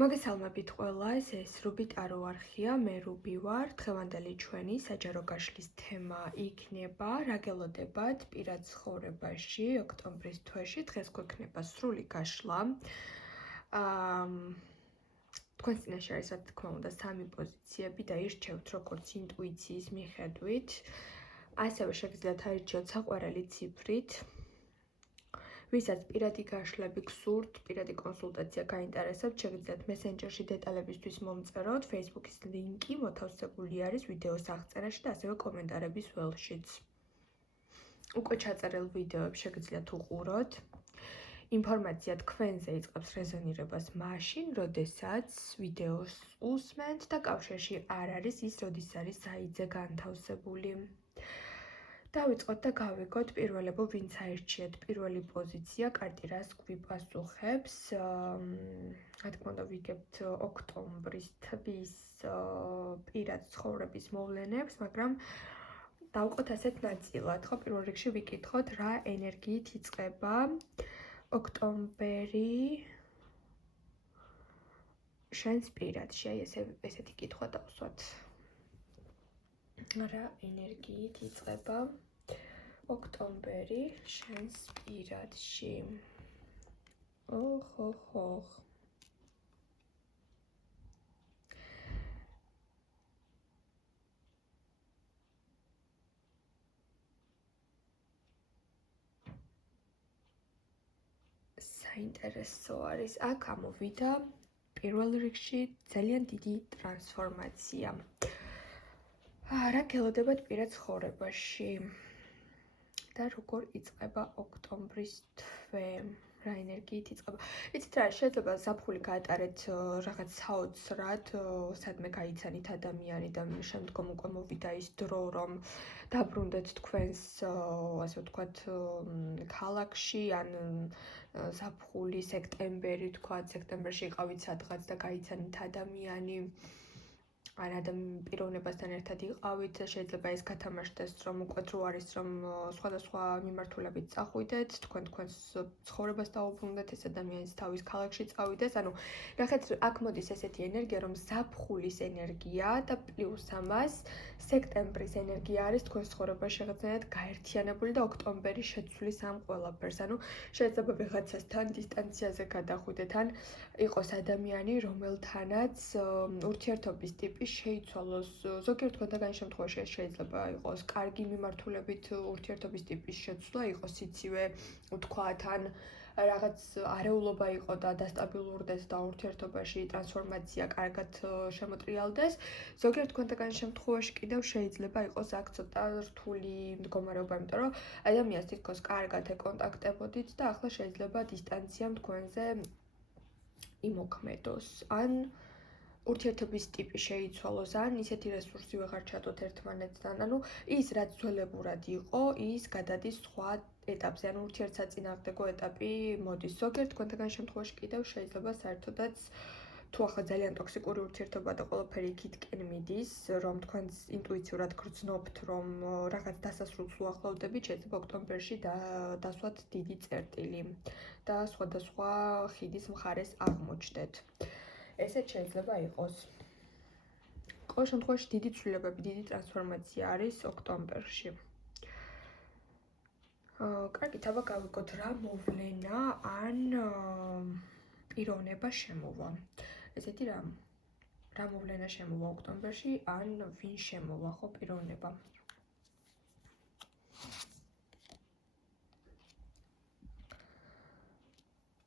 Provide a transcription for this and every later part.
მოგესალმებით ყველა, ეს რუბი ტარო არხია, მე რუბი ვარ. დღევანდელი ჩვენი საჯარო გაშლის თემა იქნება რა გელოდებათ პირად ცხოვრებაში ოქტომბრის თვეში. დღეს გვექნება სრული გაშლა. თქვენს წინაშე არის, რა თქმა უნდა, სამი პოზიციები და ირჩევთ როგორც ინტუიციის მიხედვით. ასევე შეგიძლიათ აირჩიოთ საყვარელი ციფრით. ვისაც პირადი გაშლები გსურთ, პირადი კონსულტაცია გაინტერესებთ, შეგიძლიათ მესენჯერში დეტალებისთვის მომწეროთ. Facebook-ის ლინკი მოთავსებული არის ვიდეოს აღწერაში და ასევე კომენტარების ველშიც. უკვე ჩაწერილ ვიდეოებს შეგიძლიათ უყუროთ. ინფორმაცია თქვენზე იწყებს რეზონირებას მაშინ, როდესაც ვიდეოს უსმენთ და კავშირში არ არის ის, როდის არის საიტზე განთავსებული. დავიწყოთ და გავიგოთ პირველებო ვინც აირჩიეთ პირველი პოზიცია, კარტი რას გვიპასუხებს. რა თქმა უნდა ვიგებთ ოქტომბრის თვის პირად ცხოვრების მოვლენებს, მაგრამ დავყოთ ასეთ ნაწილად, ხო, პირველ რიგში ვიკითხოთ რა ენერგიით იწყება ოქტომბერი შენს პირადში, აი ესეთი კითხვა დავსვათ. რა ენერგიით იწყება ოქტომბერი შენს პირადში. ოხ. საინტერესო არის, აქ ამოვიდა პირველ რიგში ძალიან დიდი ტრანსფორმაცია. რა გელოდებათ პირად ცხოვრებაში და როგორ იწყება ოქტომბრის თვე, რა ენერგიით იწყება. იცით რა, შეიძლება ზაფხული გაატარეთ რაღაც საოცრად, სადმე გაიცანით ადამიანი და შემდგომ უკვე მოვიდა ის დრო, რომ დაბრუნდეთ თქვენს, ასე ვთქვათ, ქალაქში, ან ზაფხული, სექტემბერი, თქვათ, სექტემბერში იყავით სადღაც და გაიცანით ადამიანი, ან პიროვნებასთან ერთად იყავით, შეიძლება ეს გათამაშდეს, რომ უკვე დრო არის, რომ სხვადასხვა მიმართულებით წახვიდეთ, თქვენს ცხოვრებას დაუბრუნდეთ, ეს ადამიანის თავის ქალაქში წავიდეს, ანუ ნახეთ, აქ მოდის ესეთი ენერგია, რომ ზაფხულის ენერგია და პლუს ამას სექტემბრის ენერგია არის თქვენს ცხოვრებაში რაღაცნაირად გაერთიანებული და ოქტომბერი შეცვლის ამ ყველაფერს. ანუ შეიძლება ვიღაცასთან დისტანციაზე გადახვიდეთ, ან იყოს ადამიანი, რომელთანაც ურთიერთობის ტიპი შეიცვალოს. ზოგიერთ თქვენთაგან შემთხვევაში შეიძლება იყოს კარგი მიმართულებით ურთიერთობის ტიპის შეცვლა, იყოს იცივე, ვთქვათ, ან რაღაც არეულობა იყო და დასტაბილურდეს და ურთიერთობაში ტრანსფორმაცია კარგად შემოტრიალდეს. ზოგიერთ თქვენთაგან შემთხვევაში კიდევ შეიძლება იყოს აქ ცოტა რთული მდგომარეობა, იმიტომ რომ ადამიანს თითქოს კარგად ეკონტაქტებოდით და ახლა შეიძლება დისტანციამ თქვენზე იმოქმედოს, ან ურთიერთობის ტიპი შეიცვალოს, ან ისეთი რესურსი ვეღარ ჩადოთ ერთმანეთთან. ანუ ის რაც ძველებურად იყო, ის გადადის სხვა ეტაპზე, ანუ ურთიერთსაწინააღმდეგო ეტაპი მოდის. ზოგიერთ თქვენთაგან შემთხვევაში კიდევ შეიძლება საერთოდაც თუ ახლა ძალიან ტოქსიკური ურთიერთობა და ყველაფერი იქითკენ მიდის, რომ თქვენს ინტუიციურად გრძნობთ, რომ რაღაც დასასრულს უახლოვდებით, შეიძლება ოქტომბერში დასვათ დიდი წერტილი და სხვადასხვა ხიდის მხარეს აღმოჩნდეთ. ესეც შეიძლება იყოს. ყოველ შემთხვევაში დიდი ცვლილებები, დიდი ტრანსფორმაცია არის ოქტომბერში. კარგით, აბა გავიგოთ რა მოვლენა ან პიროვნება შემოვა. ესეთი რა მოვლენა შემოვა ოქტომბერში, ან ვინ შემოვა, ხო, პიროვნება.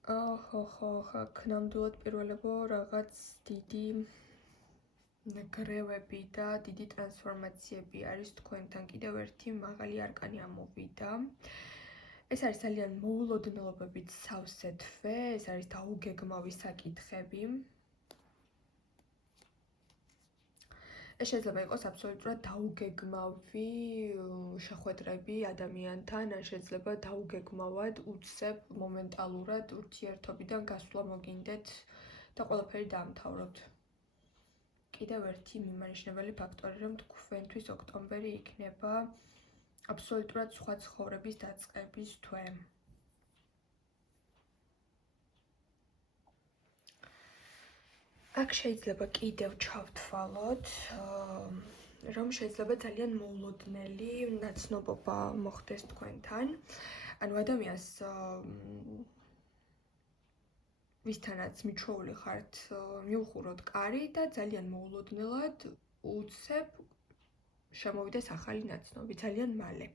აქ ნამდვილად პირველებო რაღაც დიდი გრევები და დიდი ტრანსფორმაციები არის თქვენთან. კიდევ ერთი მაღალი არკანი ამოვიდა. ეს არის ძალიან მოულოდნელობებით სავსე თვე, ეს არის დაუგეგმავი საკითხები. ეს შეიძლება იყოს აბსოლუტურად დაუგეგმავი შეხვედრები ადამიანთან, ან შეიძლება დაუგეგმავად უცებ მომენტალურად ურთიერთობიდან გასვლა მოგინდეთ და ყველაფერი დაამთავროთ. კიდევ ერთი მიმანიშნებელი ფაქტორი, რომ თქვენთვის ოქტომბერი იქნება აბსოლუტურად სხვა ცხოვრების დაწყების თვე. აქ შეიძლება კიდევ ჩავთვალოთ, რომ შეიძლება ძალიან მოულოდნელი ნაცნობობა მოხდეს თქვენთან. ანუ ადამიანს ვისთანაც მიჩვეული ხართ, მიუხუროთ კარი და ძალიან მოულოდნელად უცებ შემოვიდეს ახალი ნაცნობი, ძალიან მალე.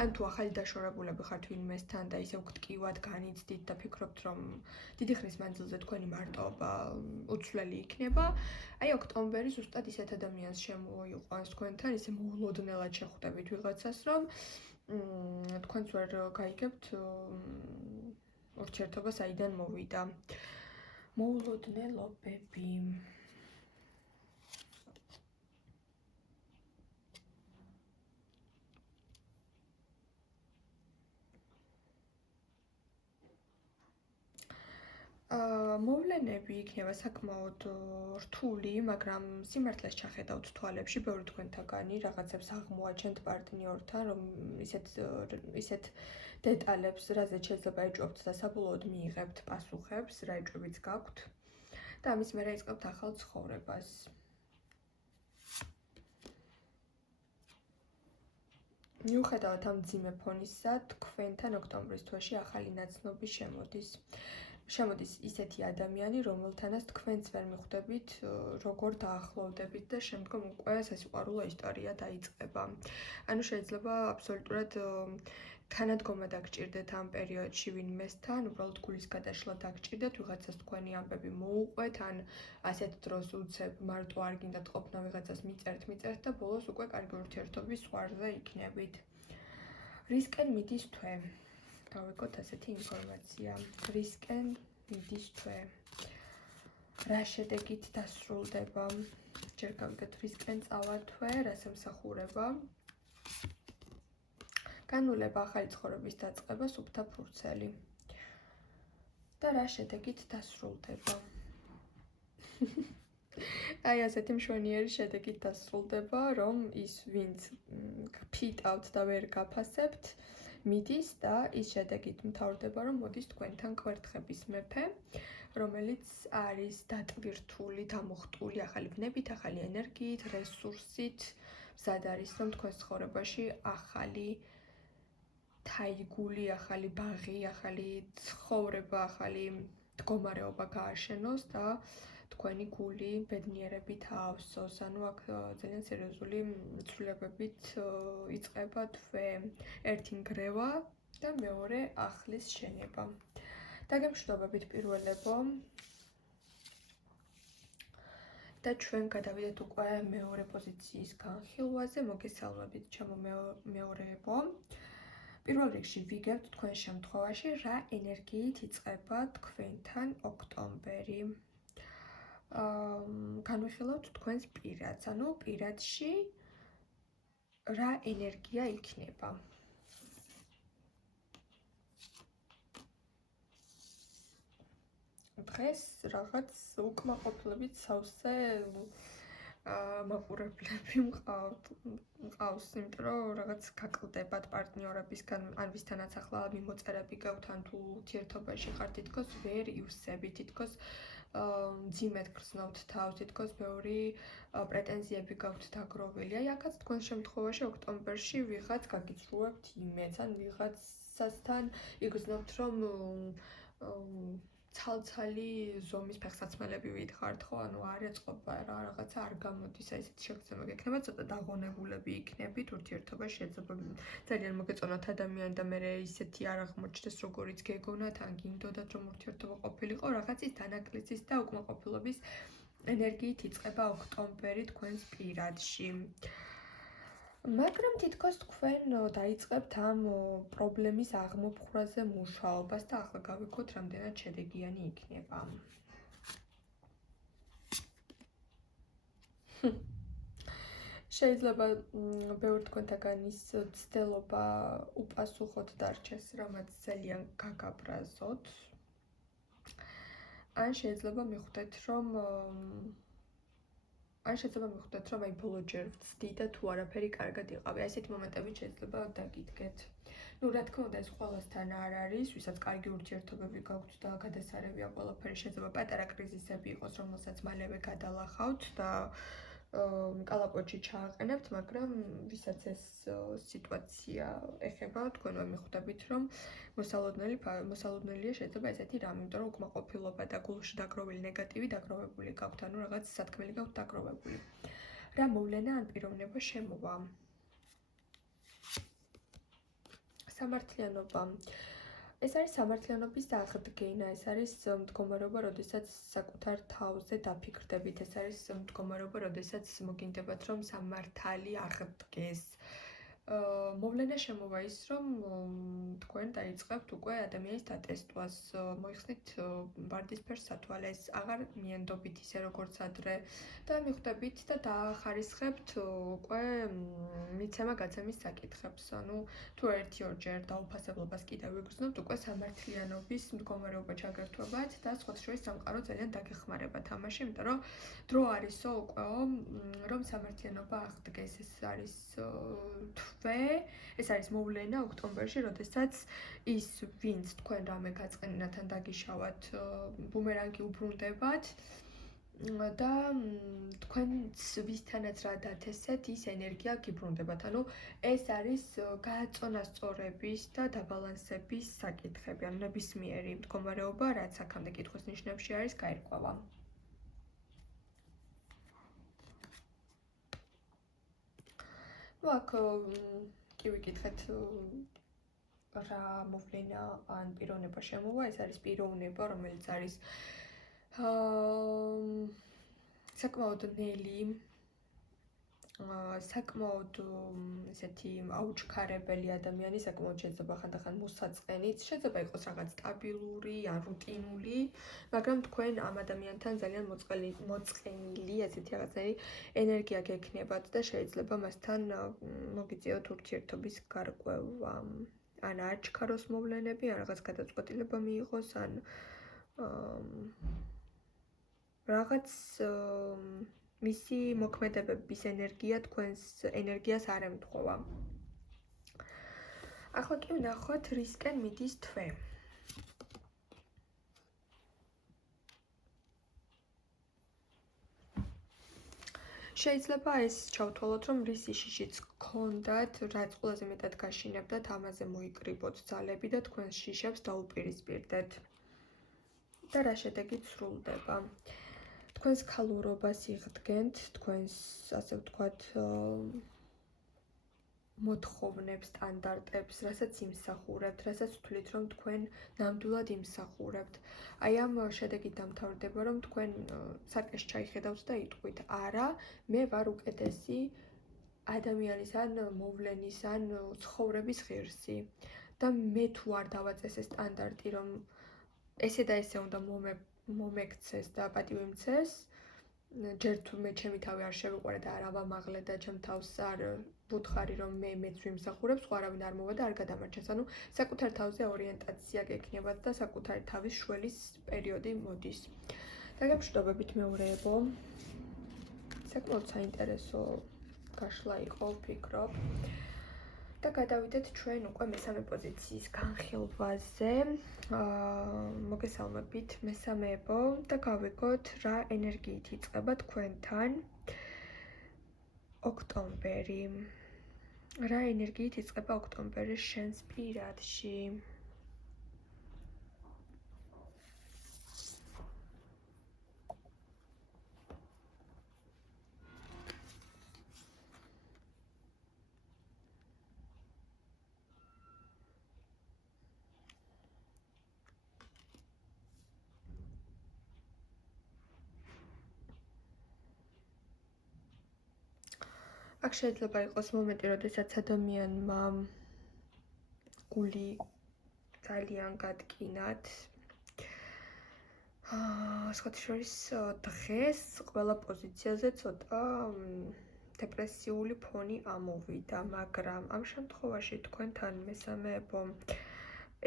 ან თუ ახალი დაშორებულები ხართ ვინმესთან და ისევ გტკივად განიცდით და ფიქრობთ, რომ დიდი ხნის მანძილზე თქვენი მარტოობა უცვლელი იქნება, აი ოქტომბერი ზუსტად ისეთ ადამიანს შემოიყვანს თქვენთან, ისე მოულოდნელად შეხვდებით ვიღაცას, რომ თქვენც ვერ გაიგებთ ურთიერთობა საიდან მოვიდა. მოულოდნელობები. მოვლენები იქნება საკმაოდ რთული, მაგრამ სიმართლეს ჩახედავთ თვალებში ბევრი თქვენთაგანი რაღაცებს აღმოაჩენთ პარტნიორთან, რომ ისეთ დეტალებს, რაზეც შეიძლება ეჭვობთ და საბოლოოდ მიიღებთ პასუხებს, რა ეჭვებიც გაქვთ და ამის მერე იწყებთ ახალ ცხოვრებას. მიუხედავად ამ მძიმე ფონისა, თქვენთან ოქტომბრის თვეში ახალი ნაცნობი შემოდის ისეთი ადამიანი, რომელთანაც თქვენც ვერ მიხვდებით, როგორ დაახლოვდებით და შემდგომ უკვე სასიყვარულო ისტორია დაიწყება. ანუ შეიძლება აბსოლუტურად თანადგომა დაგჭირდეთ ამ პერიოდში ვინმესთან, უბრალოდ გულის გადაშლა დაგჭირდეთ, ვიღაცას თქვენი ამბები მოუყვეთ, ან ასეთ დროს უცებ მარტო არ გინდათ ყოფნა ვიღაცას მიწერთ და ბოლოს უკვე კარგი ურთიერთობის ზღვარზე იქნებით. რისკენ მიდის თვე? გავიგოთ ასეთი ინფორმაცია. რისკენ მიდის თვე? რა შედეგით დასრულდება? ჯერ გავიგოთ რისკენ წავა თვე, რას ემსახურება? განულება, ახალი ცხოვრების დაწყება, სუფთა ფურცელი. და რა შედეგით დასრულდება? აი ასეთი მშვენიერი შედეგით დასრულდება, რომ ის ვინც გფიტავთ და ვერ გაფასებთ, მიდის და ის შედეგით მთავრდება, რომ მოდის თქვენთან კვერთხების მეფე, რომელიც არის დატვირთული, დამუხტული ახალი ბნებით, ახალი ენერგიით, რესურსით, მზად არის, რომ თქვენს ცხოვრებაში ახალი თაიგული, ახალი ბაღი, ახალი ცხოვრება, ახალი მდგომარეობა გააშენოს და თქვენი გული ბედნიერებით აავსოს. ანუ აქ ძალიან სერიოზული ცვლილებებით იწყება თვე, ერთი ნგრევა და მეორე ახლის შენება. დაგემშვიდობებით პირველებო. და ჩვენ გადავიდეთ უკვე მეორე პოზიციის განხილვაზე, მოგესალმებით ჩემო მეორეებო. პირველ რიგში ვიგებთ თქვენ შემთხვევაში რა ენერგიით იწყება თქვენთან ოქტომბერი. განვიხილავთ თქვენს პირადს, ანუ პირადში რა ენერგია იქნება. დღეს რაღაც უკმაყოფილებით სავსე მაყურებლები მყავს, იმიტომ რომ რაღაც გაკლდებათ პარტნიორებისგან, ან ვისთანაც ახლა მიმოწერები გაქვთ, ან თუ ურთიერთობაში ხართ, თითქოს ვერ ივსებით, თითქოს მძიმედ გრძნობთ თავს, თითქოს ბევრი პრეტენზიები გაქვთ დაგროვილი. აი აქაც თქვენ შემთხვევაში ოქტომბერში ვიღაც გაგიცრუებთ იმედს, ან ვიღაცასთან იგრძნობთ, რომ ცალცალი ზომის ფეხსაცმელები ვითხართ, ხო? ანუ არ ეწყობა რა, რაღაცა არ გამოდის, აი ესეთი შეგრძნება გექნება, ცოტა დაღონებულები იქნებით ურთიერთობაში, შეიძლება ძალიან მოგეწონათ ადამიანი და მე ისეთი არ აღმოჩნდეს, როგორიც გეგონათ, ან გინდოდათ, რომ ურთიერთობა ყოფილიყო, რაღაცის დანაკლისის და უკმაყოფილების ენერგიით იწყება ოქტომბერი თქვენს პირადში. მაგრამ თითქოს თქვენ დაიწყებთ ამ პრობლემის აღმოფხვრაზე მუშაობას და ახლა გავიგოთ, რამდენად შედეგიანი იქნება. შეიძლება ბევრი თქვენთაგანის ცდელობა უპასუხოდ დარჩეს, რამაც ძალიან გაგაბრაზოთ. ან შეიძლება მიხვდეთ, რომ აი ბოლო ჯერ ვცდი და თუ არაფერი კარგად იყავი. ასეთი მომენტები შეიძლება დაგიდგეთ. ნუ რა თქმა უნდა ეს ყველასთან არ არის, ვისაც კარგი ურთიერთობები გაქვთ და გადასარევია ყველაფერი, შეიძლება პატარა კრიზისები იყოს, რომელსაც მალევე გადალახავთ და კალაპოტში ჩააყენებთ, მაგრამ ვისაც ეს სიტუაცია ეხება, თქვენ მიხვდებით, რომ მოსალოდნელია შეიძლება ესეთი რამ, იმიტომ რომ უკმაყოფილება და გულში დაგროვილი ნეგატივი დაგროვებული გაქვთ, ანუ რაღაც სათქმელი გაქვთ დაგროვებული. რა მოვლენა ან პიროვნება შემოვა? სამართლიანობა. ეს არის სამართლიანობის აღდგენა, ეს არის მდგომარეობა, როდესაც საკუთარ თავზე დაფიქრდებით, ეს არის მდგომარეობა, როდესაც მოგინდებათ, რომ სამართალი აღდგეს. მოვლენა შემოვა ის, რომ თქვენ დაიწყებთ უკვე ადამიანის დატესტვას, მოიხსნით ვარდისფერ სათვალეს, აღარ მიენდობით ისე როგორც ადრე და მიხვდებით და დაახარისხებთ უკვე მიცემა-გაცემის საკითხებს. ანუ თუ 1-2 დაუფასებლობას კიდევ ვიგრძნობთ, უკვე სამართლიანობის მდგომარეობა ჩაგერთვებათ და სხვათა შორის სამყარო ძალიან დაგეხმარებათ ამაში, იმიტომ რომ დრო არისო უკვე, რომ სამართლიანობა აღდგეს. ეს არის ეს არის მოვლენა ოქტომბერში, როდესაც ის, ვინც თქვენ რამე გაწყენინათ ან დაგიშავათ, ბუმერანგი უბრუნდებათ და თქვენც ვისთანაც რა დათესეთ, ის ენერგია გიბრუნდებათ. ანუ ეს არის გააწონასწორების და დაბალანსების საკითხები, ანუ ნებისმიერი მდგომარეობა, რაც აქამდე კითხვის ნიშნებში არის, გაირკვევა. აქ კი ვიკითხეთ რა მოვლენა ან პიროვნება შემოვა, ეს არის პიროვნება, რომელიც არის საკმაოდ ნელი, საკმაოდ ესეთი აუჩქარებელი ადამიანი, საკმაოდ შეიძლება ხანდახან მოსაწყენიც, შეიძლება იყოს რაღაც სტაბილური ან რუტინული, მაგრამ თქვენ ამ ადამიანთან ძალიან მოწყენილი ესეთი რაღაცნაირი ენერგია გექნებათ და შეიძლება მასთან მოგიწიოთ ურთიერთობის გარკვევა. ან აჩქაროს მოვლენები, ან რაღაც გადაწყვეტილება მიიღოს, ან რაღაც მისი მოქმედებების ენერგია თქვენს ენერგიას არ ემთხოვა. ახლა კი ვნახოთ რისკენ მიდის თვე. შეიძლება ეს ჩავთვალოთ, რომ რის შიშიც გქონდათ, რაც ყველაზე მეტად გაშინებდათ, ამაზე მოიკრიბოთ ძალები და თქვენს შიშებს დაუპირისპირდეთ. და რა შედეგით სრულდება? თქვენს ქალურობას იღდგენთ, თქვენს, ასე ვთქვათ, მოთხოვნებს, სტანდარტებს, რასაც იმსახურებთ, რასაც ვთვლით, რომ თქვენ ნამდვილად იმსახურებთ. აი ამ შედეგით დამთავრდება, რომ თქვენ საკეს ჩაიხედავთ და იტყვით, არა, მე ვარ უკეთესი ადამიანის ან მოვლენის ან ცხოვრების ღირსი. და მე თუ არ დავაწესე სტანდარტი, რომ ესე და ესე უნდა მომექცეს და პატივიმცეს, ჯერ თუ მე ჩემი თავი არ შევიყვარე და არ ავამაღლე და ჩემ თავს არ ვუთხარი, რომ მეც ვიმსახურებ, სხვა არავინ არ მოვა და არ გადამარჩენს. ანუ საკუთარ თავზე ორიენტაცია გექნებათ და საკუთარი თავის შველის პერიოდი მოდის. დაგემშვიდობებით მეურეებო. საკმაოდ საინტერესო გაშლა იყო, ვფიქრობ. და გადავიდეთ ჩვენ უკვე მესამე პოზიციის განხილვაზე. მოგესალმებით მესამეებო და გავიგოთ რა ენერგიით იწყება თქვენთან ოქტომბერი. რა ენერგიით იწყება ოქტომბერი შენს პირადში? აქ შეიძლება იყოს მომენტი, როდესაც ადამიანმა გული ძალიან გადკინათ. სხვათა შორის დღეს ყველა პოზიციაზე ცოტა დეპრესიული ფონი ამოვიდა, მაგრამ ამ შემთხვევაში თქვენთან მესამეებო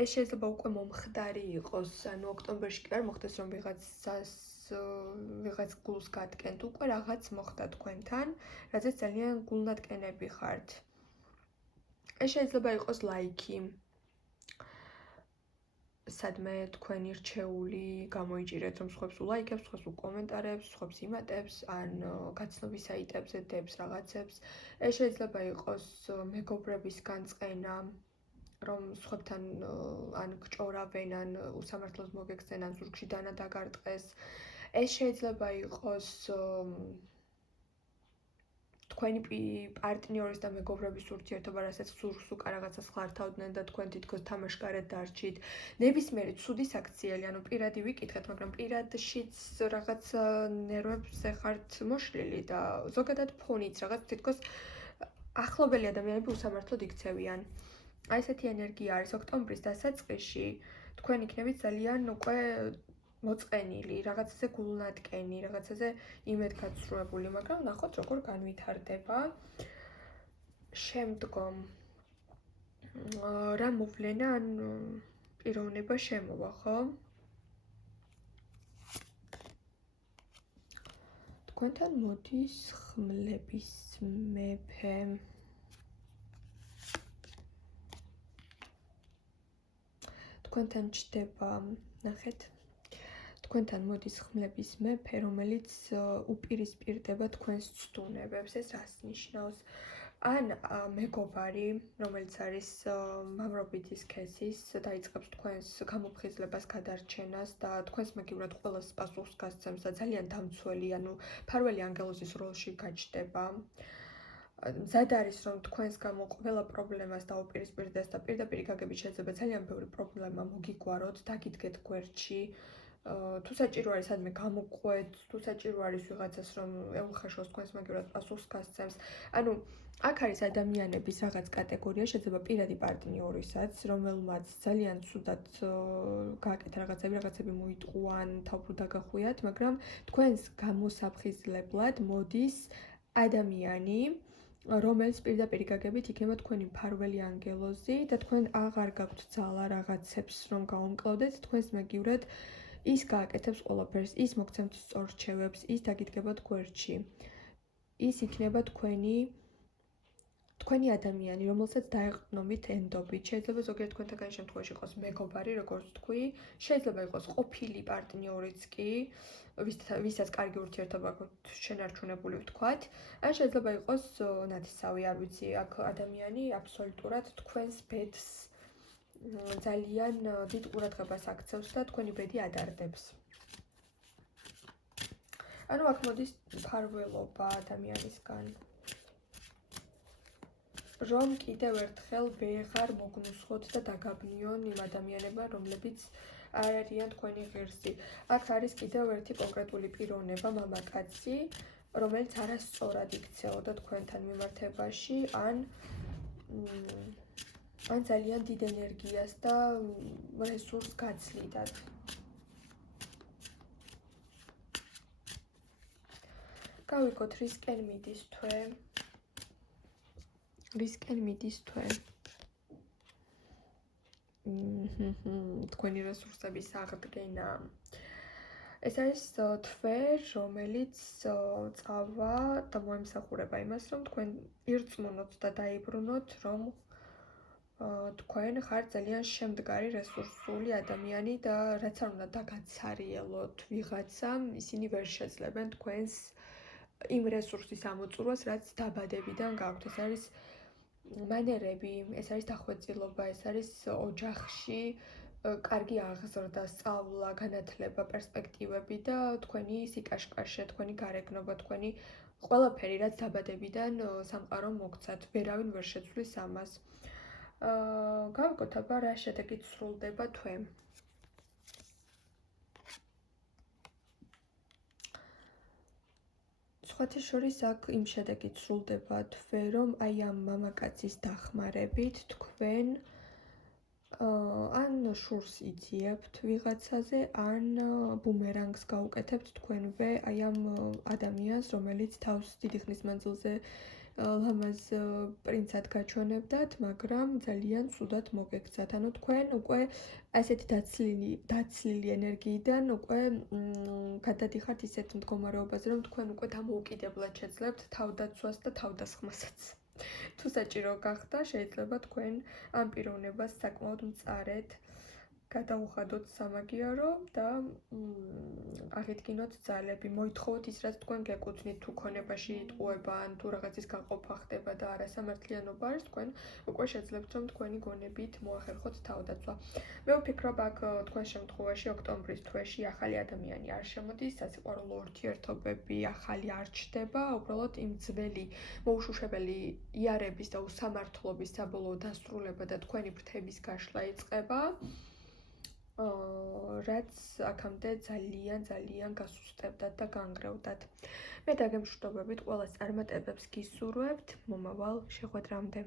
ეს შეიძლება უკვე მომხდარი იყოს, ანუ ოქტომბერში კი არ მოხდეს, რომ ვიღაც გულს გატკენთ, უკვე რაღაც მოხდა თქვენთან, რაზეც ძალიან გულნატკენები ხართ. ეს შეიძლება იყოს ლაიქი, სადმე თქვენი რჩეული გამოიჭირეთ, რომ სხვებს ულაიქებს, სხვებს უკომენტარებს, სხვებს იმატებს, ან გაცნობის საიტებზე დებს რაღაცებს. ეს შეიძლება იყოს მეგობრების განწყენა, რომ სხვებთან ან გჭორავენ, ან უსამართლოდ მოგექცენ, ან ზურგში დანა დაგარტყეს. ეს შეიძლება იყოს თქვენი პარტნიორის და მეგობრების ურთიერთობა, რასაც სურს უკან რაღაცას ხართავდნენ და თქვენ თითქოს თამაშგარეთ დარჩით. ნებისმიერი ცუდი საქციელი, ანუ პირადი ვიკითხეთ, მაგრამ პირადშიც რაღაც ნერვებზე ხართ მოშლილი და ზოგადად ფონიც რაღაც თითქოს ახლობელი ადამიანები უსამართლოდ იქცევიან. აი ესეთი ენერგია არის ოქტომბრის დასაწყისში, თქვენ იქნებით ძალიან უკვე მოწყენილი, რაღაცაზე გულნატკენი, რაღაცაზე იმედგაცრუებული, მაგრამ ნახოთ როგორ განვითარდება. შემდგომ რა მოვლენა ან პიროვნება შემოვა, ხო? თქვენთან მოდის ხმლების მეფე. თქვენთან ჩდება, ნახეთ. თქვენთან მოდის ხმლების მეფე, რომელიც უპირისპირდება თქვენს ცდუნებებს. ეს რას ნიშნავს? ან მეგობარი, რომელიც არის მამრობითი სქესის, დაიწყებს თქვენს გამოფხიზლებას, გადარჩენას და თქვენს მაგივრად ყველას პასუხს გასცემს და ძალიან დამცველი, ანუ ფარველი ანგელოზის როლში გაჩნდება. მზად არის, რომ თქვენს გამო ყველა პრობლემას დაუპირისპირდეს და პირდაპირ გაგებით შეიძლება ძალიან ბევრი პრობლემა მოგიგვაროთ, დაგიდგეთ გვერდში. თუ საჭირო არის სადმე გამოყვეთ, თუ საჭირო არის ვიღაცას რომ ეულხაშოს თქვენს მაგივრად პასუხს გასცემს. ანუ აქ არის ადამიანების რაღაც კატეგორია, შეიძლება პირადი პარტნიორისაც, რომელმაც ძალიან ცუდად გააკეთა რაღაცები მოიტყუან, თავბრუ დაგახვიათ, მაგრამ თქვენს გამოსაფხიზლებლად მოდის ადამიანი, რომელიც პირდაპირ გაგებით იქნება თქვენი მფარველი ანგელოზი და თქვენ აღარ გაქვთ ძალა რაღაცებს რომ გაუმკლავდეთ, თქვენს მაგივრად ის გააკეთებს ყველაფერს, ის მოგცემთ სწორ რჩევებს, ის დაგიდგებათ გვერდში. ის იქნება თქვენი ადამიანი, რომელსაც დაეყრდნობით ენდობით. შეიძლება ზოგიერთ თქვენთაგანი შემთხვევაში იყოს მეგობარი, როგორც თქვი, შეიძლება იყოს ყოფილი პარტნიორიც კი, ვისაც კარგი ურთიერთობა გაქვთ შენარჩუნებული ვთქვათ. ან შეიძლება იყოს ნათესავი, არ ვიცი, აქ ადამიანი აბსოლუტურად თქვენს ბედს ძალიან დიდ ყურადღებას აქცევს და თქვენი ბედი ადარდებს. ანუ აქ მოდის მფარველობა ადამიანისგან. რომ კიდევ ერთხელ ვეღარ მოგნუსხოთ და დაგაბნიონ იმ ადამიანებმა, რომლებიც არ არიან თქვენი ღირსი. აქ არის კიდევ ერთი კონკრეტული პიროვნება, მამაკაცი, რომელიც არასწორად იქცეოდა თქვენთან მიმართებაში, ან ძალიან დიდ ენერგიას და რესურსს გაცლიდათ. გავიგოთ, რისკენ მიდის თვე. რისკენ მიდის თვე. თქვენი რესურსების აღდგენა. ეს არის თვე, რომელიც წავა და მოემსახურება იმას, რომ თქვენ ირწმუნოთ და დაიბრუნოთ, რომ თქვენ ხართ ძალიან შემდგარი რესურსული ადამიანი და რაც არ უნდა დაგაცარიელოთ ვიღაცამ, ისინი ვერ შეძლებენ თქვენს იმ რესურსის ამოწურვას, რაც დაბადებიდან გაქვთ. ეს არის მანერები, ეს არის დახვეწილობა, ეს არის ოჯახში კარგი აღზრდა, სწავლა, განათლება, პერსპექტივები და თქვენი სიკაშკაშე, თქვენი გარეგნობა, თქვენი ყველაფერი, რაც დაბადებიდან სამყარომ მოგცათ, ვერავინ ვერ შეცვლის ამას. გავიგოთ, აბა რა შედეგით სრულდება თვე. სხვათა შორის აქ იმ შედეგით სრულდება თვე, რომ აი ამ მამაკაცის დახმარებით თქვენ ან შურს იძიებთ ვიღაცაზე, ან ბუმერანგს გაუკეთებთ თქვენვე აი ამ ადამიანს, რომელიც თავს დიდი ხნის მანძილზე ლამაზ პრინცად გაჩვენებდათ, მაგრამ ძალიან ცუდად მოგექცათ. ანუ თქვენ უკვე ასეთი დაცლილი ენერგიიდან უკვე გადადიხართ ისეთ მდგომარეობაზე, რომ თქვენ უკვე დამოუკიდებლად შეძლებთ თავდაცვას და თავდასხმასაც. თუ საჭირო გახდა, შეიძლება თქვენ ამ პიროვნებას საკმაოდ მწარედ გადაუხადოთ სამაგიარო და აღიდგინოთ ძალები, მოითხოვოთ ის, რაც თქვენ გეკუთვნით, თუ ქონებაში იტყუება ან თუ რაღაცის გაყოფა ხდება და არასამართლიანობა არის, თქვენ უკვე შეძლებთ, რომ თქვენი გონებით მოახერხოთ თავდაცვა. მე ვფიქრობ, აქ თქვენ შემთხვევაში ოქტომბრის თვეში ახალი ადამიანი არ შემოდის, სასიყვარულო ურთიერთობები ახალი არ ჩნდება, უბრალოდ იმ ძველი მოუშუშებელი იარების და უსამართლობის საბოლოო დასრულება და თქვენი ფრთების გაშლა იწყება. რაც აქამდე ძალიან გასუსტებდათ და განგრევდათ. მე დაგემშვიდობებით, ყველას წარმატებებს გისურვებთ მომავალ შეხვედრამდე.